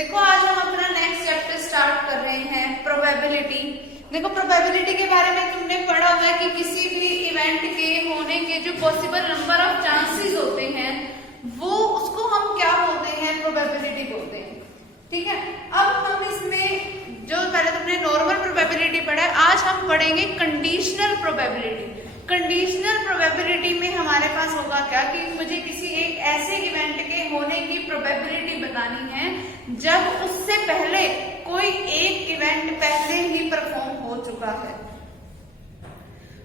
देखो आज हम अपना नेक्स्ट चैप्टर स्टार्ट कर रहे हैं प्रोबेबिलिटी। देखो प्रोबेबिलिटी के बारे में तुमने पढ़ा होगा कि किसी भी इवेंट के होने के जो पॉसिबल नंबर ऑफ चांसेस होते हैं वो उसको हम क्या बोलते हैं, प्रोबेबिलिटी बोलते हैं। ठीक है, अब हम इसमें जो पहले तुमने नॉर्मल प्रोबेबिलिटी पढ़ा है, आज हम पढ़ेंगे कंडीशनल प्रोबेबिलिटी। कंडीशनल प्रोबेबिलिटी में हमारे पास होगा क्या कि मुझे किसी एक ऐसे इवेंट के होने की प्रोबेबिलिटी बतानी है जब उससे पहले कोई एक इवेंट पहले ही परफॉर्म हो चुका है।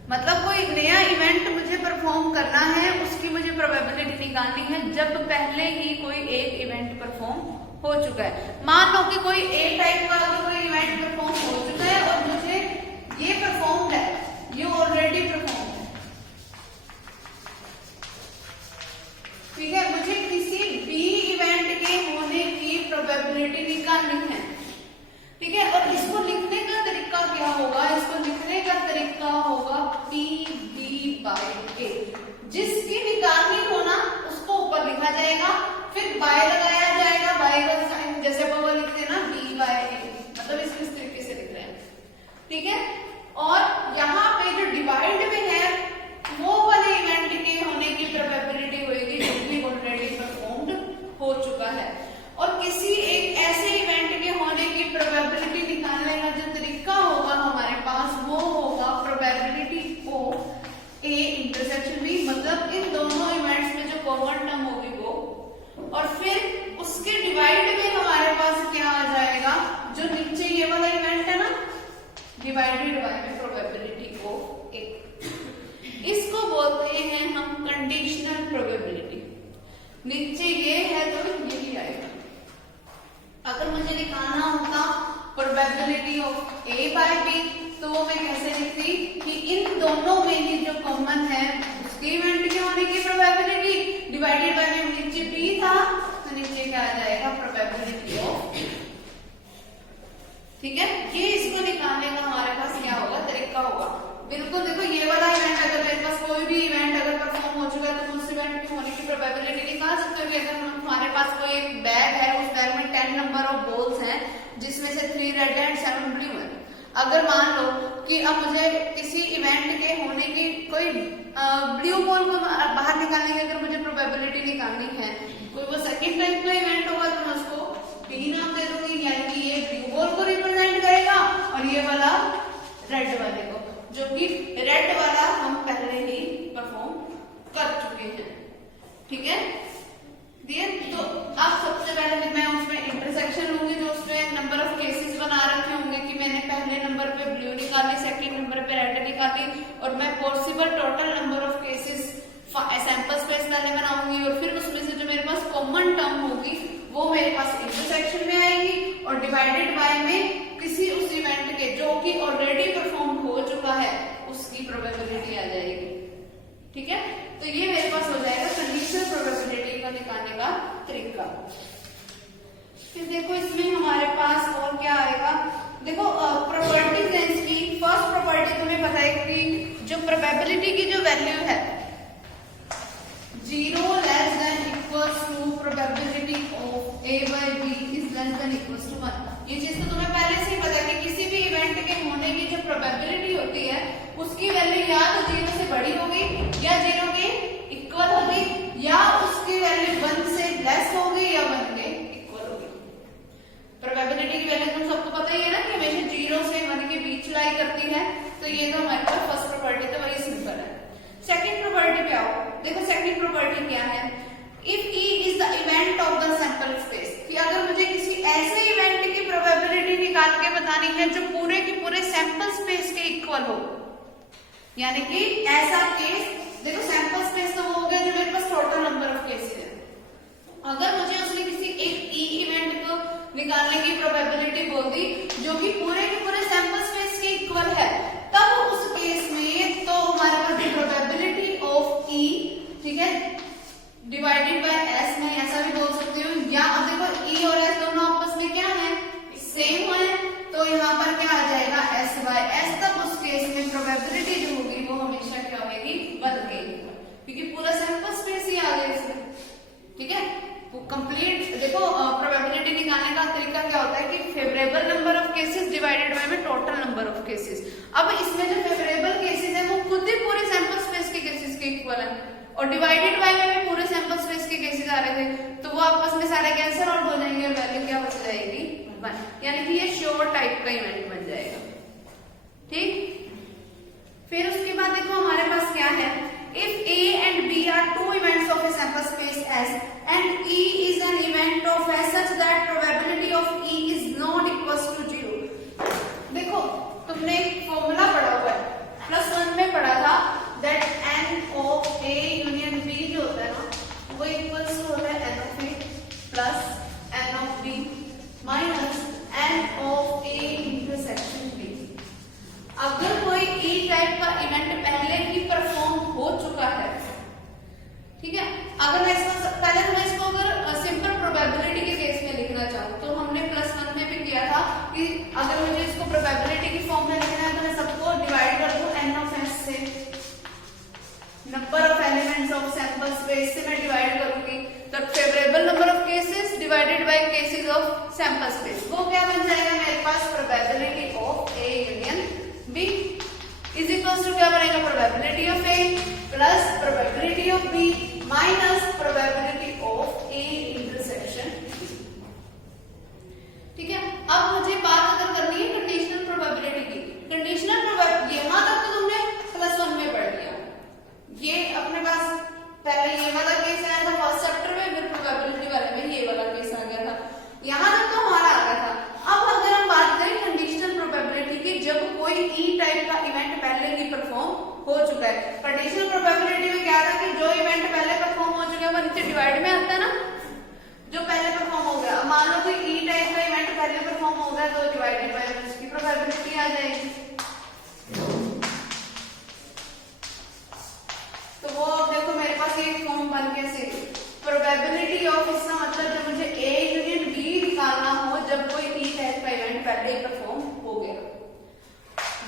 मतलब कोई नया इवेंट मुझे परफॉर्म करना है, उसकी मुझे प्रोबेबिलिटी निकालनी है जब पहले ही कोई एक इवेंट परफॉर्म हो चुका है। मान लो कि कोई ए टाइप का अगर कोई इवेंट परफॉर्म हो चुका है और मुझे ये परफॉर्म है, ये ऑलरेडी परफॉर्म है। ठीक है, मुझे किसी बी इवेंट के होने की प्रोबेबिलिटी निकालनी है। ठीक है, और इसको लिखने का तरीका क्या होगा? इसको लिखने का तरीका होगा पी बी बाय ए। जिसकी निकालनी हो ना उसको ऊपर लिखा जाएगा, फिर बाय लगाया जाएगा, बाय का साइन जैसे वो लिखते हैं ना बी बाय ए, मतलब इस तरीके से लिख रहे हैं। ठीक है, और यहाँ पे जो डिवाइड में है वो वाले इवेंट के होने की प्रोबेबिलिटी होगी जो कि ऑलरेडी परफॉर्म्ड हो चुका है। और किसी एक ऐसे इवेंट के होने की प्रोबेबिलिटी निकालने का जो तरीका होगा हमारे पास वो होगा probability of A intersection B, मतलब इन दोनों इवेंट्स में जो कॉमन टर्म होगी वो, और फिर उसके डिवाइड में हमारे पास क्या आ जाएगा, जो नीचे ये वाला इवेंट है ना, डिवाइडेड बाय में प्रोबेबिलिटी ऑफ ए। इसको बोलते हैं हम कंडीशनल प्रोबेबिलिटी। नीचे ये है तो यही आएगा। अगर मुझे निकालना होता probability of A by B तो वो मैं कैसे लिखती कि इन दोनों में ही जो कॉमन है उसके इवेंट के होने की प्रोबेबिलिटी डिवाइडेड बाय में नीचे बी था तो नीचे क्या आ जाएगा, प्रोबेबिलिटी ऑफ। ठीक है, ये इसको निकालने का हमारे पास क्या होगा, तरीका होगा। बिल्कुल देखो ये वाला इवेंट अगर मेरे पास कोई भी इवेंट अगर परफॉर्म हो चुका है तो उस इवेंट के होने की प्रोबेबिलिटी निकाल सकते हो कि अगर हमारे पास कोई एक बैग है, उस बैग में 10 नंबर ऑफ बॉल्स हैं जिसमें से 3 रेड एंड 7 ब्लू है। अगर मान लो कि अब मुझे किसी इवेंट के होने की कोई ब्लू बॉल को बाहर निकालने की अगर मुझे प्रोबेबिलिटी निकालनी है, कोई वो सेकेंड टाइप का इवेंट होगा तो मैं उसको बी नाम दे दूंगी, यानी कि ये ब्लू बॉल को रिप्रेजेंट करेगा और ये वाला रेड वाले को, जो कि रेड वाला हम पहले ही परफॉर्म कर चुके हैं। ठीक है, दिए तो अब सबसे पहले मैं उसमें इंटरसेक्शन लूंगी, जो उसमें नंबर ऑफ केसेस बना रखे होंगे कि मैंने पहले नंबर पे ब्लू निकाली, सेकंड नंबर पे रेड निकाली, और मैं possible total number of cases sample space पहले बनाऊंगी, और फिर उसमें से जो मेरे पास कॉमन टर्म होगी वो मेरे पास इंटरसेक्शन में आएगी, और डिवाइडेड बाय में किसी उस इवेंट के जो कि ऑलरेडी परफॉर्म हो चुका है उसकी प्रोबेबिलिटी आ जाएगी। ठीक है, तो ये मेरे पास हो जाएगा कंडीशनल प्रोबेबिलिटी को निकालने का तरीका। फिर देखो इसमें हमारे पास और क्या आएगा, देखो प्रॉपर्टीज है इसकी। फर्स्ट प्रॉपर्टी तुम्हें पता है कि जो प्रोबेबिलिटी की जो वैल्यू है 0 less than equals to probability of A by B is less than equals to 1। ये चीज तो तुम्हें पहले से ही पता है कि किसी भी इवेंट के होने की जो प्रोबेबिलिटी होती है उसकी वैल्यू या तो 0 से बड़ी होगी या 0 के इक्वल होगी, या उसकी वैल्यू 1 से लेस होगी या 1 के इक्वल होगी। प्रोबेबिलिटी की वैल्यू तुम सबको पता ही है ना कि हमेशा 0 से 1 के बीच लाई करती है, तो ये तो हमारे पास फर्स्ट प्रॉपर्टी तो वही सिंपल है। सेकंड प्रॉपर्टी पे आओ, देखो सेकंड प्रॉपर्टी क्या है, if E is the event of the sample space, कि अगर मुझे किसी ऐसे इवेंट की प्रोबेबिलिटी निकाल के बतानी है जो पूरे के पूरे सैंपल स्पेस के इक्वल हो, यानी कि ऐसा केस, देखो सैंपल स्पेस तो वो हो गया जो मेरे पास टोटल नंबर ऑफ केसेस है। अगर मुझे उसने किसी एक ई इवेंट को निकालने की प्रोबेबिलिटी बोल दी जो कि पूरे के पूरे सैंपल स्पेस के इक्वल है, तब उस केस में तो हमारे पास प्रोबेबिलिटी ऑफ ई, ठीक है, डिवाइडेड बाय एस, मैं ऐसा भी बोल सकती हूँ, या अब देखो ई और एस दोनों आपस में क्या है, सेम है, तो यहाँ पर क्या आ जाएगा एस बाय एस। तब उस केस में प्रोबेबिलिटी जो होगी वो हमेशा क्या होगी, 1 के, क्योंकि पूरा सैंपल स्पेस ही आ गया। अब इसमें जो फेवरेबल केसेस है वो खुद ही पूरे सैंपल स्पेस के केसेस के इक्वल है, और डिवाइडेड बाय में भी पूरे सैंपल स्पेस के केसेस आ रहे थे, तो वो आपस में सारे कैंसिल आउट हो जाएंगे और वैल्यू क्या बच जाएगी 1, यानी कि ये श्योर टाइप का इवेंट बन जाएगा। ठीक, फिर उसके बाद देखो हमारे पास क्या है, if A and B are two events of a sample space S and E is an event of S such that probability of E is not equals to 0। देखो तुमने एक फॉर्मूला पढ़ा हुआ है, +1 में पढ़ा था, that N of A union B जो होता है ना वो इक्वल्स टू होता है N of A plus N of B minus N of A intersection B। अगर कोई E टाइप का इवेंट पहले ही परफॉर्म हो चुका है, ठीक है, अगर मैं इसको पहले तो मैं इसको अगर सिंपल प्रोबेबिलिटी के केस में लिखना चाहूँ तो हमने +1 में भी किया था कि अगर मुझे इसको प्रोबेबिलिटी की फॉर्म में लिखना है तो मैं सबको डिवाइड कर दूं N of S से, number of elements of sample space से मैं डिवाइड करूंगी, तो favourable number of cases divided by cases of sample space, वो क्या बन जाएगा मेरे पास, probability of A union B is equals to क्या बनेगा, probability of A plus probability of B minus probability of A intersection B। ठीक है, अब मुझे बात अगर करनी है कंडीशनल प्रोबेबिलिटी की, कंडीशनल प्रोबेबिलिटी यहां तक तो तुमने +1 में पढ़ लिया, ये अपने पास पहले ये वाला केस आया था फर्स्ट चैप्टर में, फिर प्रोबेबिलिटी वाले में ये वाला केस आ गया था, यहां तक तो हमारा आ गया था। अब अगर हम बात करें कंडीशनल प्रोबेबिलिटी की, जब कोई E टाइप का इवेंट पहले ही परफॉर्म हो चुका है, कंडीशनल प्रोबेबिलिटी में क्या था कि जो इवेंट पहले परफॉर्म हो चुका है वो नीचे डिवाइड में आता है ना, जो पहले परफॉर्म हो गया, मान लो कोई E टाइप का इवेंट पहले परफॉर्म हो गया तो डिवाइडेड बाय उसकी प्रोबेबिलिटी आ जाएगी, तो वो अब देखो मेरे पास एक फॉर्म बन के से प्रोबेबिलिटी ऑफ, इसका मतलब जब मुझे A यूनियन B निकालना हो जब कोई E टाइप का इवेंट पहले ही परफॉर्म हो गया,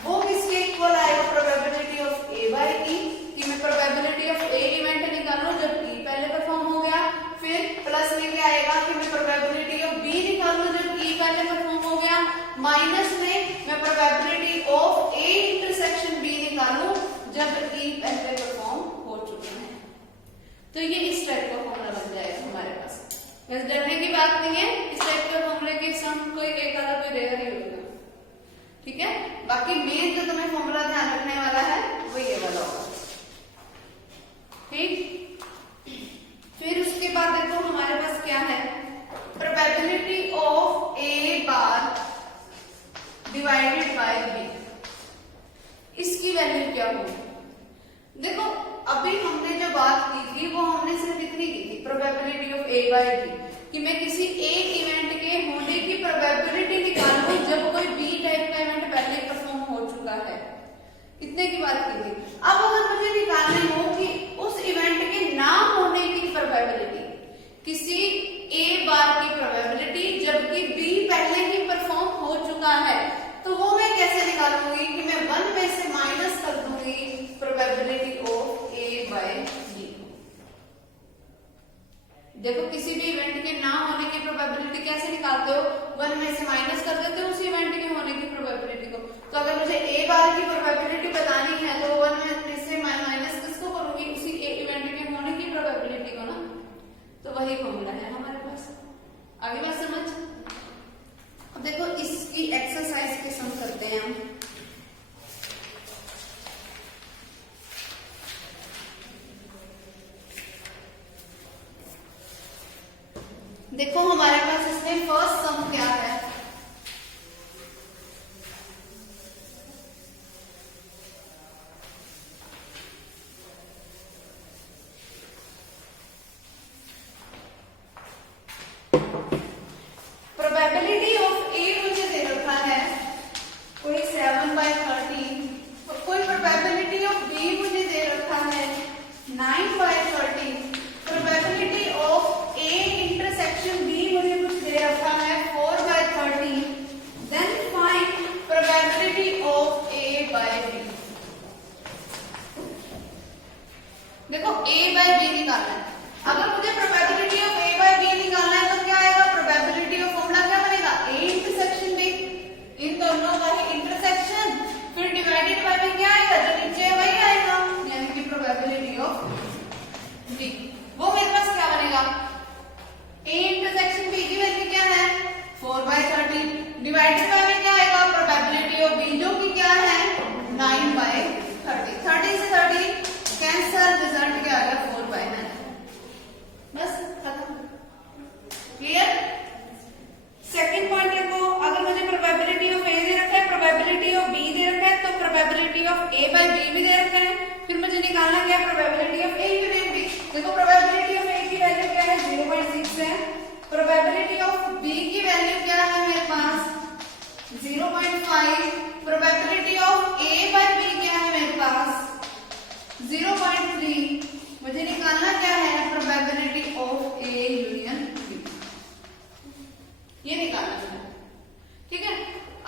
वो किसके इक्वल आएगा, probability of A by E, कि मैं प्रोबेबिलिटी ऑफ A इवेंट निकालूं जब E पहले परफॉर्म हो गया, फिर प्लस में क्या आएगा कि मैं प्रोबेबिलिटी ऑफ B निकालूं जब E पहले परफॉर्म हो गया, माइनस में मैं probability of A intersection B निकालूं जब E पहले परफॉर्म हो चुका है। तो ये इस टाइप का फॉर्मूला बन जाएगा हमारे पास, बस डरने की बात नहीं है, इस टाइप के फॉर्मूले के सम कोई एक आधा कोई रेयर ही होगा, ठीक है, बाकी मेन जो तुम्हें फॉर्मूला ध्यान रखने वाला है वो ये वाला होगा। ठीक, फिर उसके बाद देखो हमारे पास क्या है, probability of A bar divided by B, इसकी वैल्यू क्या होगी। देखो अभी हमने जो बात की थी वो हमने सिर्फ इतनी की थी, probability of A by B, कि मैं किसी एक इवेंट के होने की प्रोबेबिलिटी निकालूं जब कोई B टाइप का इवेंट पहले परफॉर्म हो चुका है, इतने की बात की थी। अब अगर मुझे निकालनी हो कि उस इवेंट के ना होने की प्रोबेबिलिटी, किसी A बार की प्रोबेबिलिटी जबकि B पहले ही परफॉर्म हो चुका है, तो वो मैं कैसे निकालूंगी कि मैं 1 में से माइनस कर दूंगी probability of A by B। देखो किसी भी इवेंट के ना होने की प्रोबेबिलिटी कैसे निकालते हो, 1 में से माइनस कर देते हो उस इवेंट के होने की प्रोबेबिलिटी को, तो अगर मुझे A बार की प्रोबेबिलिटी बतानी है तो 1 में से माइनस किसको करूंगी, उसी इवेंट के होने की प्रोबेबिलिटी को ना, तो वही फॉर्मूला है हमारे पास। आगे बात समझ। अब देखो इसकी एक्सरसाइज के सम करते हैं हम। देखो हमारे पास इसमें फर्स्ट सम क्या है, प्रोबेबिलिटी ऑफ A मुझे दे रखा है कोई 7/13, कोई प्रोबेबिलिटी ऑफ B मुझे दे रखा है 9/13, probability of A intersection B मुझे कुछ दे रखा है 4/13, 0.5 probability of A by B क्या है मेरे पास 0.3 मुझे निकालना क्या है probability of A union B ये निकालना है ठीक है।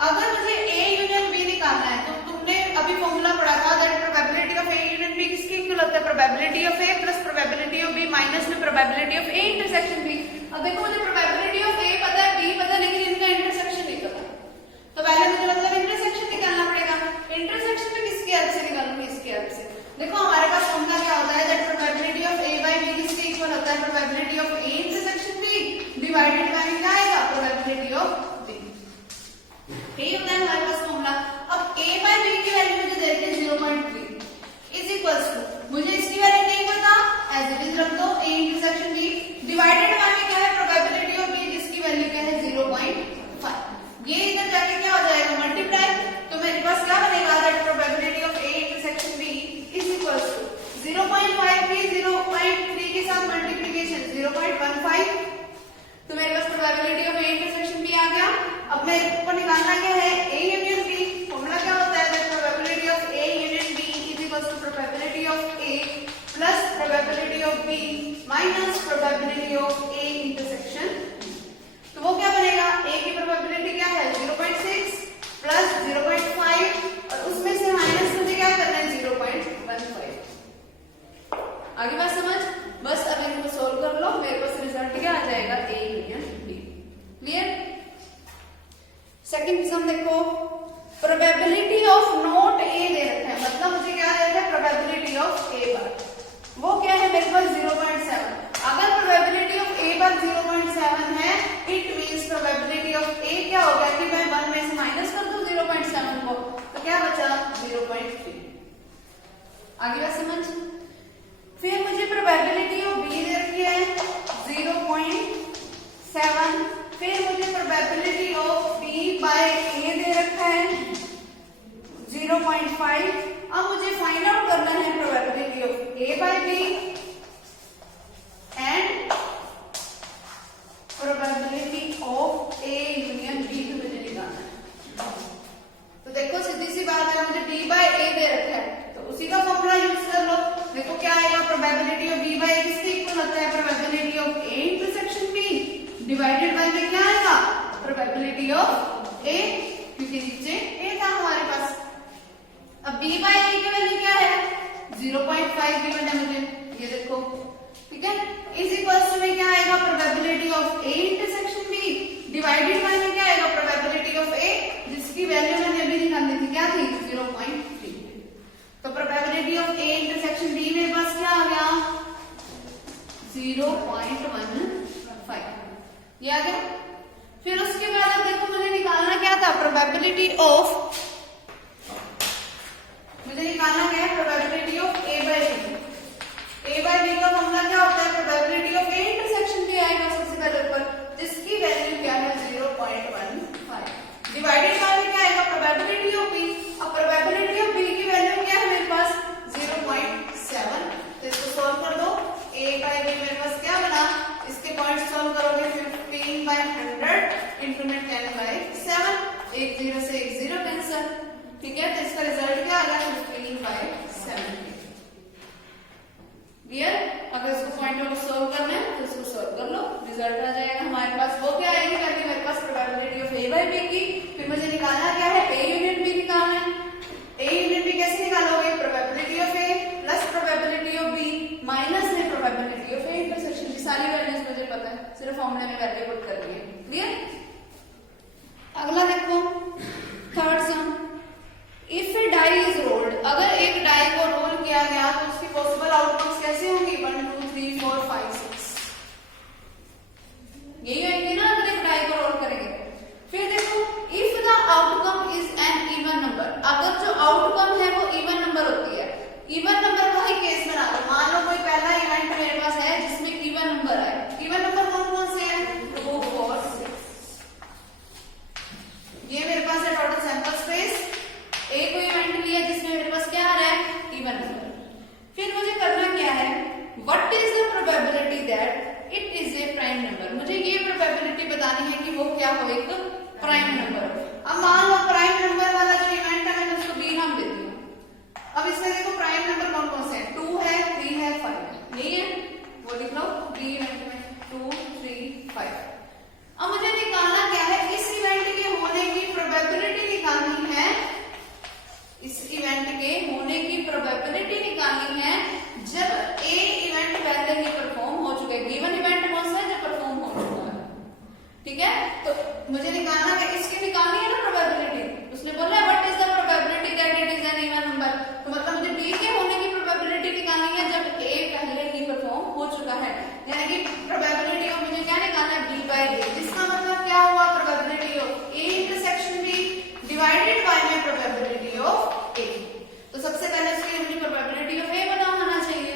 अगर मुझे ए यूनियन बी निकालना है तो तुमने अभी फॉर्मूला पढ़ा था that probability of A union B किसके इक्वल होता है probability of A plus probability of B minus में probability of A intersection B. अब देखो मुझे प्रोबेबिलिटी ऑफ ए पता है बी पता है लेकिन इनका इंटरसेक्शन नहीं पता तो पहले मुझे मतलब इंटरसेक्शन निकालना पड़ेगा। इंटरसेक्शन में किसकी हेल्प से निकालूंगी इसकी हेल्प से। देखो हमारे पास फॉर्मूला क्या होता है that probability of A by B किसके इक्वल होता है probability of A intersection B divided by क्या आएगा प्रोबेबिलिटी ऑफ बी। यही होता है हमारे पास फॉर्मूला। अब a बाय b की वैल्यू मुझे दे दी 0.3 इज इक्वल्स टू मुझे इसकी वैल्यू नहीं पता एज इट इज रख दो a intersection b divided by में क्या है प्रोबेबिलिटी ऑफ b जिसकी वैल्यू क्या है 0.5 ये इधर जाके क्या हो जाएगा मल्टीप्लाई तो मेरे पास क्या बनेगा that probability of a intersection b is equals to 0.5 की 0.3 के साथ मल्टीप्लिकेशन 0.15 तो मेरे पास probability of a intersection b आ गया। अब मेरे को निकालना क्या है a यूनियन b फॉर्मूला क्या होता है that probability of a union b is equals to probability of a plus probability of b minus probability of a intersection तो वो क्या बनेगा a की प्रोबेबिलिटी क्या है 0.6 प्लस 0.5 और उसमें से माइनस मुझे क्या करना है 0.15। आगे बात समझ बस अब इनको सोल्व कर लो मेरे पास रिजल्ट क्या आ जाएगा a union b। Clear. Second सम देखो प्रोबेबिलिटी ऑफ नॉट ए दे रखा है मतलब मुझे क्या दे रखा है प्रोबेबिलिटी ऑफ ए बार वो क्या है मेरे पास 0.7। अगर प्रोबेबिलिटी ऑफ ए बार 0.7 है इट मींस प्रोबेबिलिटी ऑफ ए क्या होगा कि मैं 1 में से माइनस कर दूं 0.7 को तो क्या बचा 0.3। आगे बात समझ। फिर मुझे प्रोबेबिलिटी ऑफ बी दे रखी है 0.7 फिर मुझे probability of B by A दे रखा है 0.5। अब मुझे फाइंड आउट करना है probability of A by B and probability of A union B भी मुझे निकालना है। तो देखो सीधी सी बात है मुझे डी बाय ए दे रखा है तो उसी का फॉर्मूला यूज कर लो। देखो क्या आएगा probability of B by A किसके इक्वल होता है probability of A intersection B divided by में क्या आएगा प्रोबेबिलिटी ऑफ ए क्योंकि नीचे ए था हमारे पास। अब b बाय a की वैल्यू क्या है 0.5 गिवन है मुझे ये देखो ठीक है इज इक्वल्स टू में क्या आएगा probability of a intersection b divided by में क्या आएगा प्रोबेबिलिटी ऑफ a जिसकी वैल्यू मैंने अभी निकाली थी क्या थी 0.3। तो probability of a intersection b मेरे पास क्या आ गया 0.15 ये आ गया। फिर उसके बाद अब देखो मुझे निकालना क्या था प्रोबेबिलिटी ऑफ मुझे निकालना क्या है probability of a by b। a by b का फॉर्मूला क्या होता है प्रोबेबिलिटी ऑफ a इंटरसेक्शन भी आएगा सबसे पहले ऊपर जिसकी वैल्यू क्या है 0.15 डिवाइडेड बाय में क्या आएगा प्रोबेबिलिटी ऑफ b। अब प्रोबेबिलिटी ऑफ b की वैल्यू क्या है मेरे पास 0.7 तो इसको सॉल्व कर दो a बाय b मेरे पास क्या बना इसके पॉइंट सॉल्व करोगे 15 बाय 100 इंटू में 10 बाय 7 एक 0 से एक 0 कैंसिल ठीक है तो इसका रिजल्ट क्या आ गया 15 बाय 70। क्लियर। अगर इसको पॉइंटों को सॉल्व करना है तो इसको सॉल्व कर लो रिजल्ट आ जाएगा हमारे पास। वो क्या आएगी पहले मेरे पास probability of a by b की फिर मुझे निकालना क्या है a यूनिट b निकालना है। a यूनिट b कैसे निकालोगे probability of a plus probability of b minus में प्रोबेबिलिटी ऑफ a इंटरसेक्शन की सारी वैल्यूज मुझे पता है सिर्फ फॉर्मूले में वैल्यू पुट करनी है। क्लियर। अगला देखो third sum if a die is rolled अगर एक डाई को रोल किया गया तो उसकी पॉसिबल आउटकम्स कैसे होंगी 1 2 3 4 5 6 यही आएंगे ना अगर एक डाई को रोल करेंगे। फिर देखो if the outcome is an even number अगर जो आउटकम है वो इवन नंबर होती है इवन नंबर का ही केस बना लो। मान लो कोई पहला इवेंट मेरे पास है जिसमें इवन नंबर आए इवन नंबर कौन कौन से हैं 2 4 6 ये मेरे पास है टोटल सैंपल स्पेस एक इवेंट लिया जिसमें मेरे पास क्या आ रहा है इवन नंबर। फिर मुझे करना क्या है what is the probability that it is a prime number मुझे ये प्रोबेबिलिटी बतानी है कि वो क्या हो एक प्राइम नंबर। अब मान लो प्राइम नंबर वाला जो इवेंट है मैंने उसको बी नाम देती हूँ। अब इसमें देखो प्राइम नंबर कौन कौन से हैं, 2 है, 3 है, 5 है, यही है, वो लिख लो बी इवेंट में 2 3 5। अब मुझे निकालना क्या है, इस इवेंट के होने की प्रोबेबिलिटी निकालनी है, इस इवेंट के होने की प्रोबेबिलिटी निकालनी है जब ए इवेंट पहले ही परफॉर्म हो चुका है। गिवन इवेंट कौन सा है, जो परफॉर्म हो चुका है, ठीक है। तो मुझे निकालना है, इसकी निकालनी है ना प्रोबेबिलिटी। उसने बोला है what is the probability that it is an even number, तो मतलब मुझे बी के होने की प्रोबेबिलिटी निकालनी है जब ए पहले ही परफॉर्म हो चुका है, यानी कि प्रोबेबिलिटी ऑफ मुझे क्या निकालना है, बी बाय ए, जिसका मतलब क्या हुआ, probability of A intersection B divided by my probability of A. तो सबसे पहले इसके लिए मुझे प्रोबेबिलिटी ऑफ ए पता होना चाहिए।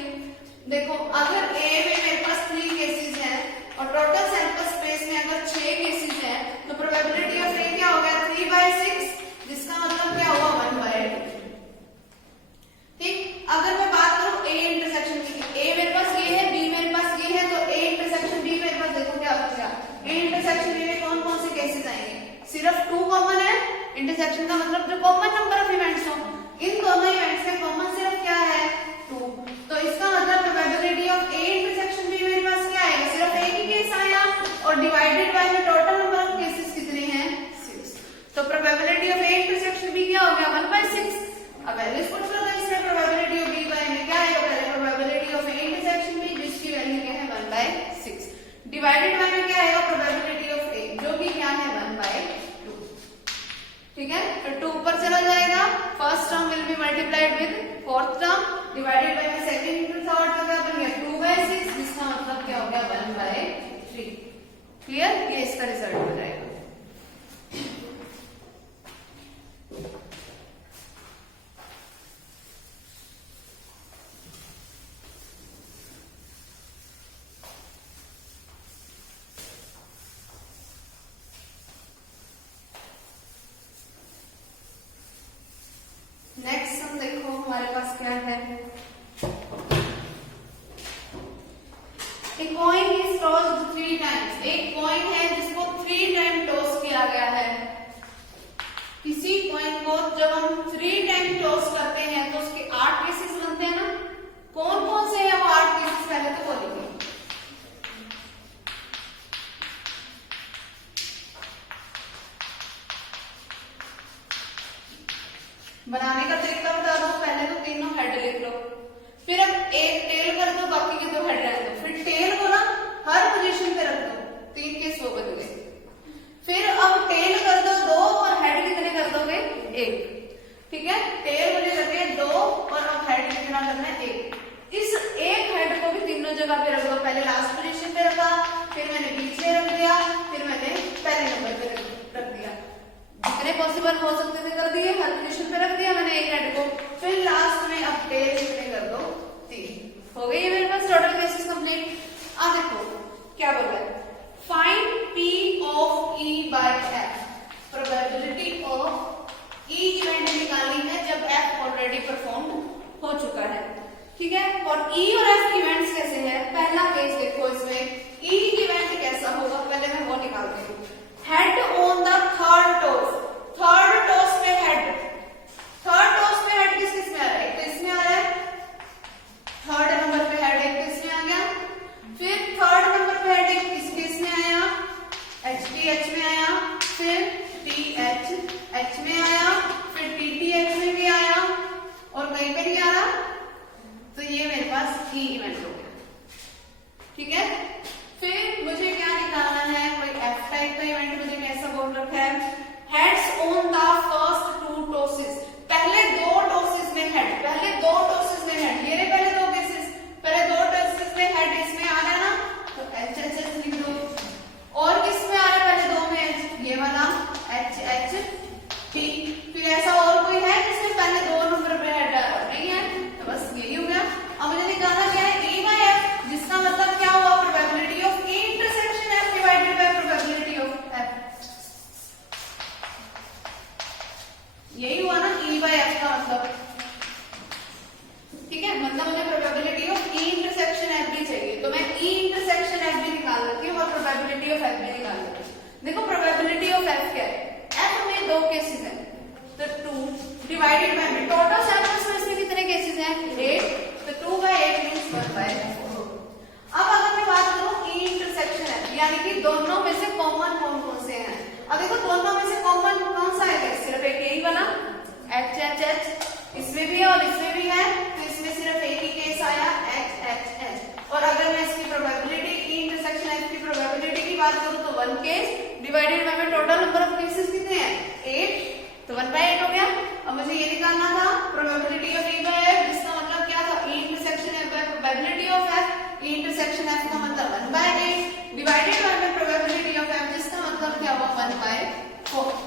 देखो अगर ए में मेरे पास 3 केसेस हैं और टोटल सैंपल स्पेस में अगर 6 केसेस हैं, तो प्रोबेबिलिटी ऑफ ए क्या हो गया, 3/6, जिसका मतलब क्या हुआ, 1/2। ठीक, अगर मैं बात करूं ए इंटरसेक्शन की, ए मेरे पास ये है, बी मेरे पास ये है, तो ए इंटरसेक्शन बी मेरे पास देखो क्या हो गया, ए इंटरसेक्शन बी में कौन कौन से केसेस आएंगे, सिर्फ 2 कॉमन है। इंटरसेक्शन का मतलब जो कॉमन नंबर ऑफ इवेंट्स हो, इन दोनों इवेंट्स में कॉमन सिर्फ क्या है, 2। तो इसका मतलब probability of A intersection B मेरे पास क्या आएगा, सिर्फ एक ही केस आया, और डिवाइडेड बाय में टोटल नंबर ऑफ केसेस कितने हैं, 6। तो probability of A intersection B क्या हो गया, 1/6। अब वैल्यूज पुट करो, इसमें प्रोबेबिलिटी ऑफ बी बाय में क्या आएगा, पहले probability of A intersection B जिसकी वैल्यू क्या है, 1/6, डिवाइडेड बाय में क्या आएगा, प्रोबेबिलिटी ऑफ ए जो कि क्या है, 1/2। ठीक है, फिर 2 ऊपर चला जाएगा, first term will be multiplied with fourth term divided by second into third, तो क्या बन गया, 2/6, जिसका मतलब क्या हो गया, 1/3। क्लियर, ये इसका रिजल्ट हो जाएगा। नेक्स्ट हम देखो हमारे पास क्या है, A coin is tossed 3 times। एक कॉइन है जिसको 3 टाइम टॉस किया गया है। किसी कॉइन को जब हम 3 टाइम टॉस करते हैं तो उसके 8 केसेस बनते हैं ना, कौन कौन से हैं वो 8 केसेस, पहले तो बोलेंगे। बनाने का तरीका बता दो, पहले तो तीनों हेड लिख लो, फिर अब एक टेल कर दो, बाकी के 2 हेड रहने दो, फिर टेल को ना हर पोजीशन पे रख दो, 3 के 100 बन गए। फिर अब टेल कर दो 2 और हेड कितने कर दोगे, 1। ठीक है, टेल मुझे करते हैं 2 और अब हेड कितना करना है, 1। इस एक हेड को भी तीनों जगह पे रख दो, पहले लास्ट पोजीशन पे रखा, फिर मैंने पीछे रख दिया, फिर मैंने पहले नंबर पे रख दिया, जितने पॉसिबल हो सकते थे कर दिए, हर पोजीशन पे रख दिया मैंने एक हेड को, फिर लास्ट में अब टेल कितने कर दो, 3। हो गई है मेरे पास टोटल केसेस कंप्लीट। अब देखो क्या बोल रहा है, find P of E by F। Probability of E event निकालनी है जब F ऑलरेडी परफॉर्म हो चुका है। ठीक है, और E और F इवेंट्स कैसे हैं, पहला केस देखो, इसमें E इवेंट कैसा होगा, पहले मैं वो निकालती हूँ। Head on the third toss, third toss पे हेड, थर्ड टॉस पे हेड किस किस में आ रहा है, एक तो इसमें आ रहा है, थर्ड नंबर पे हेड एक तो इसमें आ गया, 2 केसेस है, तो 2 डिवाइडेड बाय में टोटल सैंपल स्पेस में कितने केसेस हैं 8, तो 2 by 8 मींस 1/4। अब अगर मैं बात करूं ई इंटरसेक्शन है, यानी कि दोनों में से कॉमन कौन कौन से हैं। अब देखो दोनों में से कॉमन कौन सा है, सिर्फ एक यही वाला HHH, इसमें भी है और इसमें भी है, तो इसमें सिर्फ एक ही केस आया HHH। और अगर मैं इसकी प्रोबेबिलिटी ई इंटरसेक्शन है इसकी प्रोबेबिलिटी की बात करूं तो 1 केस डिवाइडेड बाय में टोटल नंबर ऑफ केसेस कितने हैं 8, तो 1/8 हो गया। अब मुझे ये निकालना था probability of E by F, जिसका मतलब क्या था E intersection F by probability of F, E intersection F का मतलब 1/8 डिवाइडेड बाय में प्रोबेबिलिटी ऑफ F, जिसका मतलब क्या हुआ 1/4।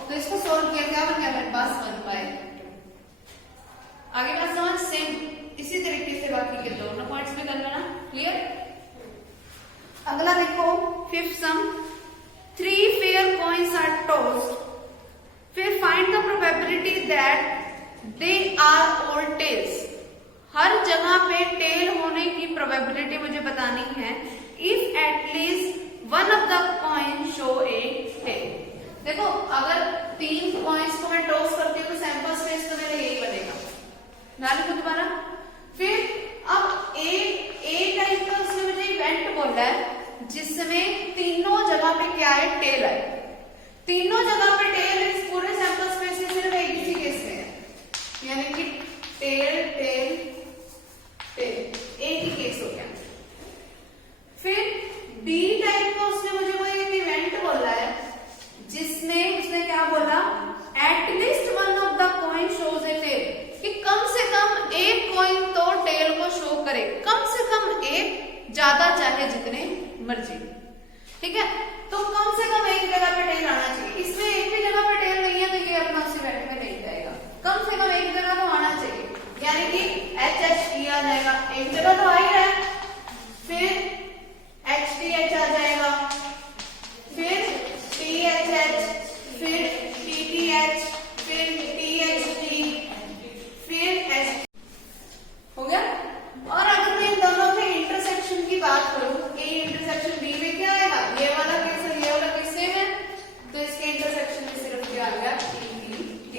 तो इसको सोल्व किया क्या बन गया मेरे पास 1/8। आगे बात समझ, सेम इसी तरीके से बाकी के दोनों पॉइंट्स में कर लेना, क्लियर। अगला देखो fifth sum, 3 fair coins are tossed, फिर find the probability that they are all tails. हर जगह पे टेल होने की प्रोबेबिलिटी मुझे बतानी है if at least one of the coin show a tail. देखो अगर 3 कॉइन्स को मैं टॉस करती हूँ तो सैंपल स्पेस तो मेरा यही बनेगा, ना लिखो दोबारा। फिर अब ए टाइप का उसने मुझे इवेंट बोला है जिसमें तीनों जगह पे क्या है टेल है, तीनों जगह पे टेल इस पूरे सैंपल स्पेस में सिर्फ एक ही केस में है, यानी कि टेल टेल टेल एक ही केस हो गया। फिर बी टाइप का उसने मुझे कोई एक इवेंट बोला है जिसमें उसने क्या बोला at least one of the coin shows a tail, कि कम से कम एक कॉइन तो टेल को शो करे, कम से कम एक, ज्यादा चाहे जितने मर्जी, ठीक है। तो कम से कम एक जगह पे टेल आना चाहिए, इसमें एक भी जगह पे टेल नहीं है तो ये अपना उस इवेंट में नहीं जाएगा, कम से कम एक जगह तो आना चाहिए, यानी कि HHT आ जाएगा, एक जगह तो आ ही रहा है। फिर HTH आ जाएगा, फिर THH, फिर TTH, फिर THT, फिर H हो गया। और अगर मैं इन दोनों के इंटरसेक्शन की बात करूं, A इंटरसेक्शन B में क्या आएगा, ये वाला केस और ये वाला केस सेम है, तो इसके इंटरसेक्शन में सिर्फ क्या आ गया TT।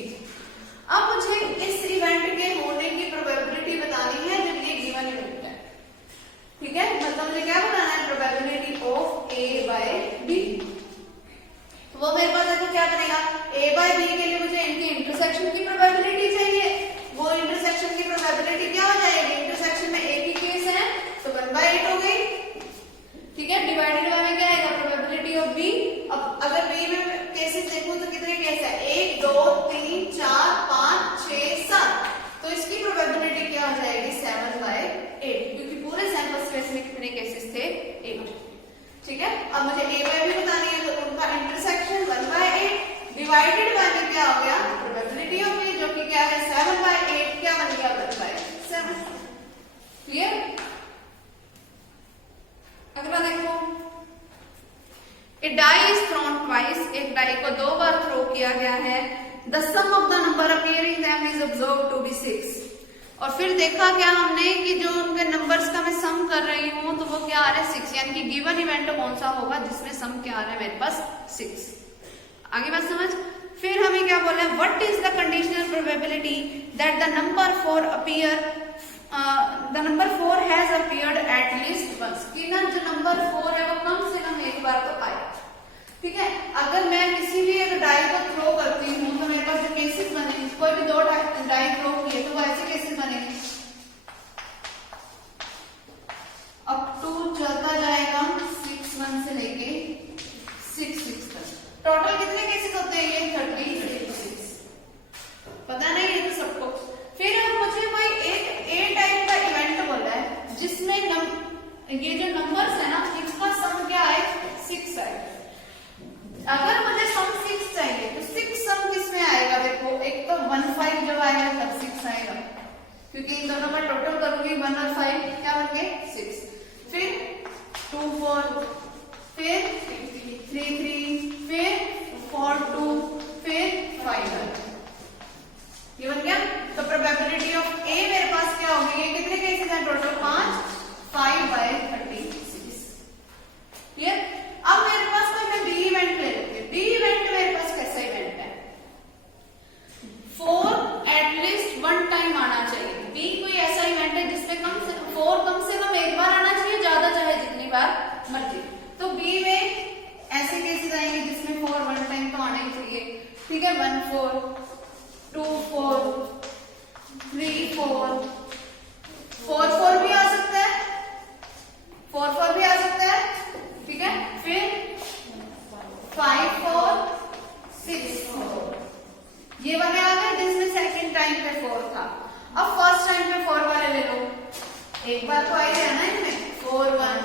अब मुझे इस इवेंट के होने की प्रोबेबिलिटी बतानी है जब ये गिवन इवेंट है, ठीक है। मतलब मुझे क्या बताना है probability of A by B, वो मेरे पास देखो क्या बनेगा A by B के लिए मुझे इनके इंटरसेक्शन की प्रोबेबिलिटी चाहिए, वो इंटरसेक्शन की प्रोबेबिलिटी क्या हो जाएगी, इंटरसेक्शन में एक ही केस है तो 1/8 हो गई, ठीक है। डिवाइडेड बाय में क्या आएगा प्रोबेबिलिटी ऑफ B। अब अगर B में केसेस देखूं तो कितने केस है 1 2 3 4 5 6 7, तो इसकी प्रोबेबिलिटी क्या हो जाएगी 7/8, क्योंकि पूरे सैंपल स्पेस में कितने केसेस थे 8, ठीक है। अब मुझे A by B बतानी है तो उनका इंटरसेक्शन 1/8 डिवाइडेड बाय में क्या हो गया प्रोबेबिलिटी ऑफ B, जो कि क्या है 7/8, क्या बन गया 1/7, क्लियर। अगला देखो, a die is thrown twice, एक डाई को 2 बार थ्रो किया गया है, the sum of the number appearing them is observed to be 6। और फिर देखा क्या हमने कि जो उनके नंबर्स का मैं सम कर रही हूं तो वो क्या आ रहा है 6, यानी कि गिवन इवेंट कौन सा होगा जिसमें सम क्या आ रहा है मेरे पास 6। आगे बात समझ। फिर हमें क्या बोला है what is the conditional probability that the number 4 has appeared at least once, कि ना जो नंबर 4 है वो कम से कम एक बार तो आए, ठीक है। अगर मैं किसी भी एक डाई को थ्रो करती हूँ तो मेरे पास जो केसेस बने, कोई भी 2 डाई थ्रो किए तो वो ऐसे केसेस बनेंगे, अप टू चलता जाएगा 6 1 से लेके 6 6 तक, टोटल कितने केसेस होते हैं ये 36, पता नहीं है तो सबको। फिर अब मुझे कोई एक A टाइप का इवेंट बोला है जिसमें ये जो नंबर्स है ना इसका सम क्या है 6 है। अगर मुझे सम 6 चाहिए तो 6 सम किसमें आएगा, देखो एक तो 1 5 जब आएगा तब 6 आएगा, क्योंकि इन दोनों का टोटल करूंगी 1 और 5 क्या बन गए 6, फिर 2 4, फिर 3 3, फिर 4 2, फिर 5 1, ये बन गया। तो प्रोबेबिलिटी ऑफ A मेरे पास क्या होगी, ये कितने केसेस हैं टोटल 5 5/36, क्लियर। अब मेरे पास कोई मैं B इवेंट ले लेती हूँ, B इवेंट मेरे पास कैसा इवेंट है, है 1 4 2 4 3 4 4 4 भी आ सकता है, 4 4 भी आ सकता है, ठीक है। फिर 5 4 6 4, ये वाले आ गए जिसमें सेकंड टाइम पे 4 था। अब फर्स्ट टाइम पे 4 वाले ले लो, एक बार तो आई है ना इनमें 4 1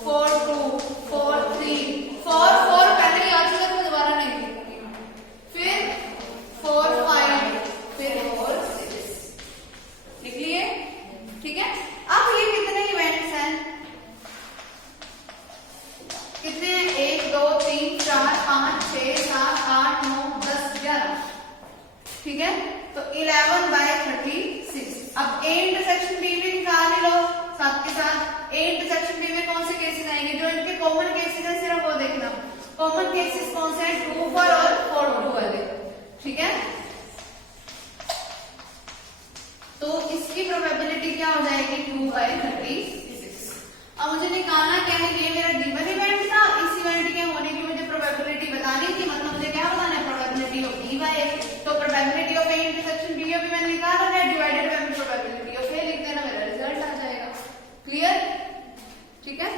4 2 4 3 4 4 पहले ही आ चुका तो दोबारा नहीं लिखूंगी। फिर 4 5 फिर 4 6 लिख लिए, ठीक है। अब ये कितने इवेंट्स हैं, कितने हैं, 1 2 3 4 5 6 7 8 9 10 11, ठीक है। तो 11/36। अब ए इंटरसेक्शन बी भी निकाल लो साथ के साथ। ए इंटरसेक्शन बी में कौन से केसेस आएंगे, जो इनके कॉमन केसेस है सिर्फ वो देखना। कॉमन केसेस कौन से हैं, 2 4 और 4 2 वाले, ठीक है। तो इसकी प्रोबेबिलिटी क्या हो जाएगी, 2/36। अब मुझे निकालना क्या है, ये मेरा गिवन इवेंट था, इस इवेंट के होने की मुझे प्रोबेबिलिटी बतानी थी, मतलब मुझे क्या बताना है, probability of B by A. तो probability of A intersection B भी मैंने निकाला है, divided by probability of A लिख देना, मेरा रिजल्ट आ जाएगा। क्लियर, ठीक है।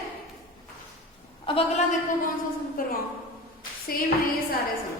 अब अगला देखो कौन सा सम करवाऊं, सेम है ये सारे सम।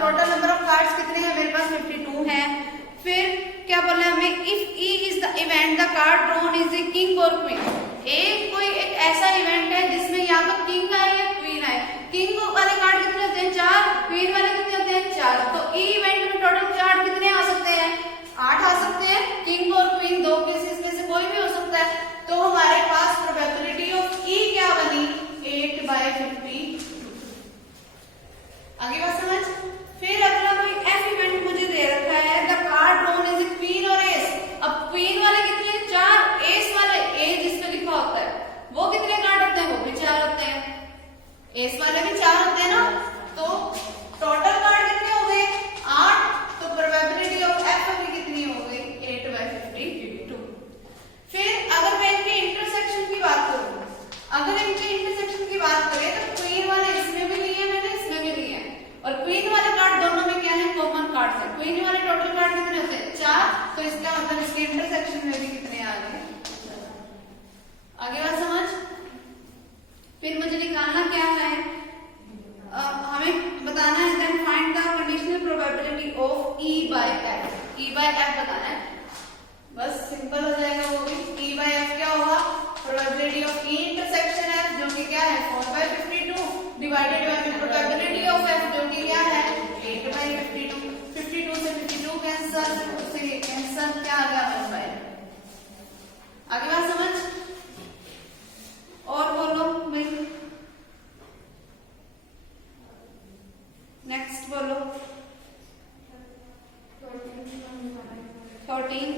टोटल नंबर ऑफ कार्ड्स कितने हैं मेरे पास, 52 हैं। फिर क्या बोला है हमें, if E is the event the card drawn is a king और क्वीन। कोई एक ऐसा इवेंट है जिसमें या तो किंग आए या क्वीन आए। किंग वाले कार्ड कितने होते हैं, 4, क्वीन वाले कितने होते हैं, 4। तो ई इवेंट में टोटल कार्ड कितने आ सकते हैं, 8 आ सकते हैं। किंग और क्वीन दो केसेस में से कोई भी हो सकता है। तो हमारे पास प्रोबेबिलिटी ऑफ ई क्या बनी, 8/52। आगे बात समझ। फिर अगला कोई एफ इवेंट मुझे दे रखा है, the card drawn is queen और एस। अब क्वीन वाले कितने हैं, 4। एस वाले, ए जिसपे लिखा होता है वो कितने कार्ड होते हैं, वो भी 4 होते हैं। एस वाले भी 4 होते हैं ना। तो टोटल कार्ड कितने हो गए, 8। तो प्रोबेबिलिटी ऑफ एफ की कितनी हो गई, 8/52। फिर अगर मैं इनके इंटरसेक्शन की बात करूं, अगर इनके इंटरसेक्शन की बात करें तो क्वीन वाले इसमें भी लिए मैंने, इसमें भी लिए हैं। और क्वीन वाले कार्ड दोनों में क्या है, कॉमन कार्ड है। क्वीन वाले टोटल कार्ड कितने होते हैं, 4। तो इसका मतलब इसके इंटरसेक्शन में भी कितने आ गए, आगे बात समझ। फिर मुझे निकालना क्या है, हमें बताना है then find the conditional probability of E by F. E by F बताना है, बस सिंपल हो जाएगा वो भी। ई बाय एफ क्या होगा, probability of E intersection F जो कि क्या है, 4/52 divided by probability of F जो कि क्या है, 8/52। 52 से 52 कैंसल, उससे कैंसल क्या आ गया, 1/। आगे बात समझ। और बोलो भाई, नेक्स्ट बोलो। 13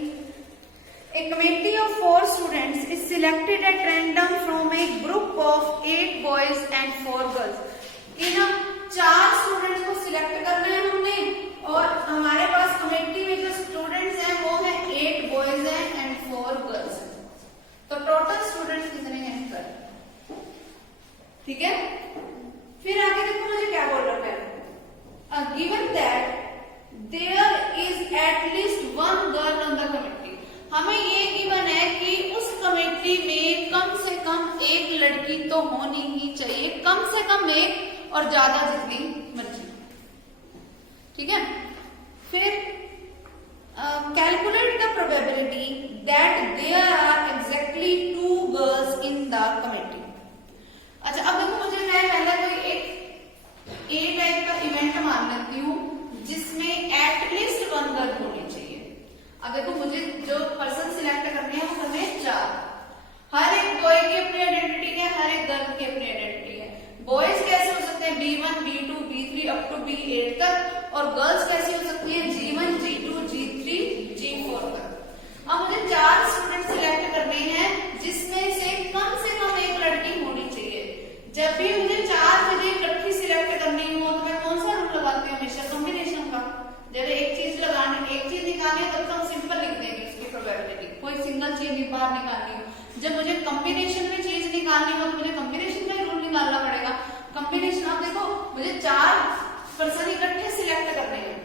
A committee of 4 students is selected at random from a group of 8 boys and 4 girls. In 4 students को सिलेक्ट करना है हमने, और हमारे पास कमेटी में जो स्टूडेंट्स हैं वो है 8 बॉयज हैं एंड 4 गर्ल्स हैं। तो टोटल स्टूडेंट्स कितने हैं सर, ठीक है। फिर आगे देखो मुझे क्या बोल रहा है, given that there is at least 1 girl on the committee. हमें ये गिवन है कि उस कमेटी में कम से कम एक लड़की तो होनी ही चाहिए, कम से कम एक और ज्यादा जितनी मर्जी, ठीक है। फिर calculate the probability that there are exactly 2 girls in the committee. अच्छा अब देखो, मुझे मैं पहले कोई एक ए टाइप का इवेंट मान लेती हूँ जिसमें एटलीस्ट 1 गर्ल होनी चाहिए। अब देखो, मुझे जो पर्सन सिलेक्ट करने हैं वो करने 4। हर एक बॉय की अपनी आइडेंटिटी है, हर एक गर्ल की अपनी आइडेंटिटी है। बॉयज कैसे हो सकते हैं B1, B2, B3 up to B8 तक, और गर्ल्स कैसे हो सकती है G1, G2, G3, G4 तक। अब मुझे 4 स्टूडेंट सिलेक्ट करने हैं जिसमें से कम एक लड़की होनी चाहिए। जब भी मुझे 4 चीजें इकट्ठी सिलेक्ट करनी हो तो मैं कौन सा रूल लगाती हूँ? हमेशा कॉम्बिनेशन का। जब एक चीज निकालनी है तब तो हम सिंपल लिख देंगे उसकी प्रोबेबिलिटी, कोई सिंगल चीज बाहर निकालनी हो। जब मुझे कॉम्बिनेशन में चीज निकालनी हो तो मुझे कॉम्बिनेशन का रूल निकालना पड़ेगा। कॉम्बिनेशन, अब देखो मुझे 4 पर्सन इकट्ठे सिलेक्ट करने हैं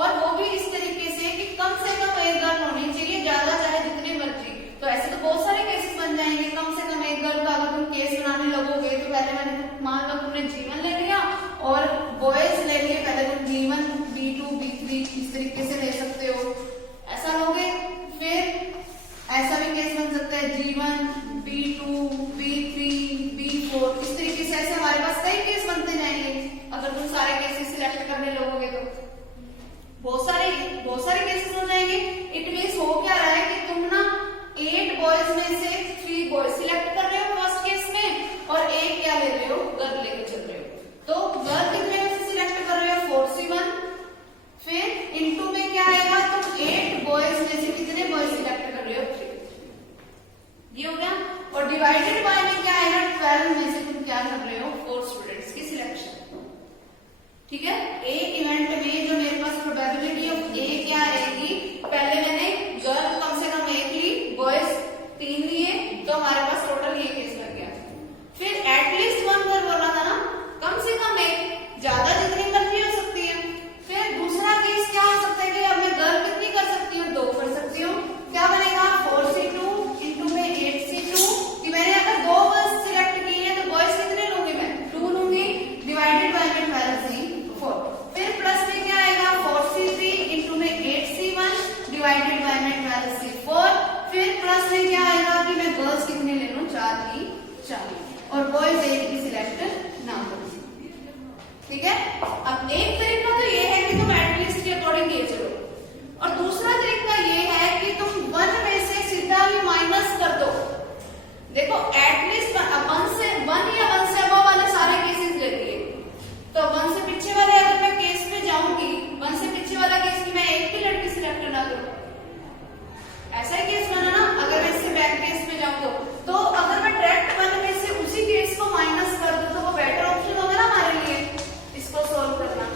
और वो भी इस तरीके से कि कम से कम एक गर्ल होनी चाहिए, ज्यादा चाहे जितनी मर्जी। तो ऐसे तो बहुत सारे केसेस बन जाएंगे। कम से कम एक गर्ल का अगर तुम केस बनाने लगोगे तो पहले मैंने मान लो तुमने G1 ले लिया और बॉयज ले लिए, पहले तुम G1, B2, B3 इस तरीके से ले सकते हो, ऐसा लोगे। फिर ऐसा भी केस बन सकता है G1, B2, B3, B4 इस तरीके से। ऐसे हमारे पास कई केस बनते जाएंगे अगर तुम सारे केसेस सिलेक्ट करने लगोगे तो बहुत सारे केसेस हो जाएंगे। इट मींस हो क्या रहा है कि तुम ना 8 बॉयज में से 3 बॉयज सिलेक्ट कर रहे हो फर्स्ट केस में और एक क्या ले रहे हो? गर्ल लेके चल रहे हो। तो गर्ल कितने में से सिलेक्ट कर रहे हो? 4C1। फिर इनटू में क्या आएगा? तुम 8 बॉयज में से कितने बॉयज सिलेक्ट कर रहे हो? 3। ये हो गया। और डिवाइडेड बाय में क्या आएगा? 12 में से तुम क्या कर रहे हो? 4 स्टूडेंट्स की सिलेक्शन। ठीक है, एक इवेंट में जो मेरे पास प्रोबेबिलिटी ऑफ ए क्या आएगी? पहले मैंने गर्ल कम से कम 1 ली, बॉयज 3 लिए, तो हमारे पास टोटल ये केस लग गया। फिर एटलीस्ट 1 गर्ल बोला था ना, कम से कम एक, ज्यादा जितनी मर्जी हो सकती है। फिर दूसरा केस क्या हो सकता है कि अब मैं गर्ल कितनी कर सकती हूँ? 2 कर सकती हूँ। क्या बनेगा? 4C2 इंटू में 8C2 कि मैंने अगर 2 गर्ल्स सिलेक्ट की है तो बॉयज कितने लूंगी मैं? 2 लूंगी, डिवाइडेड बाय में 12C4। फिर प्लस में क्या आएगा? 4C3 इंटू में 8C1 डिवाइडेड बाय में 12C4। फिर प्लस में क्या आएगा कि मैं गर्ल्स कितने ले लूं? 4 की 4 और बॉयज 1 भी सिलेक्ट ना करूं। ठीक है, अब एक तरीका तो ये है कि तुम एटलीस्ट के अकॉर्डिंग ये चलो, और दूसरा तरीका ये है कि तुम 1 में से सीधा ही माइनस कर दो। देखो एटलीस्ट 1 या 1 से अबव वाले सारे केसेस ले लिए, तो 1 से पीछे वाले अगर मैं केस में जाऊंगी, 1 से पीछे वाला केस की मैं एक भी लड़की सिलेक्ट ना करूं, ऐसा ही केस बना ना। अगर मैं इससे बैक केस में जाऊं तो अगर मैं डायरेक्ट 1 में से उसी केस को माइनस कर दूं तो वो बेटर ऑप्शन होगा ना हमारे लिए इसको सोल्व करना।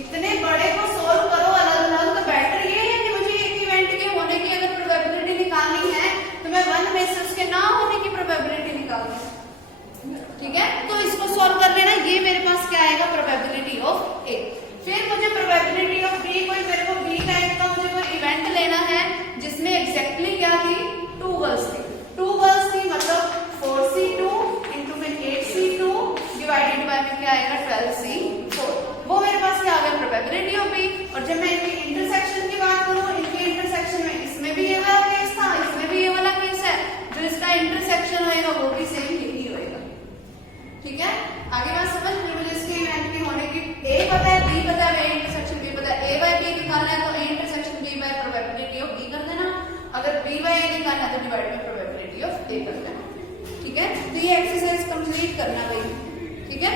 इतने बड़े को सोल्व करो अलग अलग, तो बेटर ये है कि मुझे एक इवेंट के होने की अगर प्रोबेबिलिटी निकालनी है तो मैं 1 में से उसके ना होने की प्रोबेबिलिटी निकाल दूं। ठीक है, तो इसको सोल्व कर लेना। ये मेरे पास क्या आएगा? प्रोबेबिलिटी ऑफ ए। फिर मुझे प्रोबेबिलिटी ऑफ बी, कोई मेरे को बी टाइप का मुझे कोई इवेंट लेना है जिसमें एग्जैक्टली क्या थी? 2 गर्ल्स थी। 2 गर्ल्स थी मतलब 4C2 इंटू में 8C2 डिवाइडेड बाय में क्या आएगा? 12C4। वो मेरे पास क्या आ गया? Probability of B. और जब मैं इनकी इंटरसेक्शन की बात करूं, इनके इंटरसेक्शन में इसमें भी ये वाला केस था, इसमें भी ये वाला केस है, जो इसका इंटरसेक्शन होएगा वो भी सेम यही होएगा। ठीक है, आगे बात समझ। फिर मुझे इसके इवेंट की होने की ए पता है, बी पता है, ए इंटरसेक्शन बी पता है। ए बाय बी निकालना है तो A intersection B by probability of B कर देना। अगर बी बाय ए निकालना है तो divide by probability of A कर देना। ठीक है, तो ये एक्सरसाइज कंप्लीट करना भाई। ठीक है।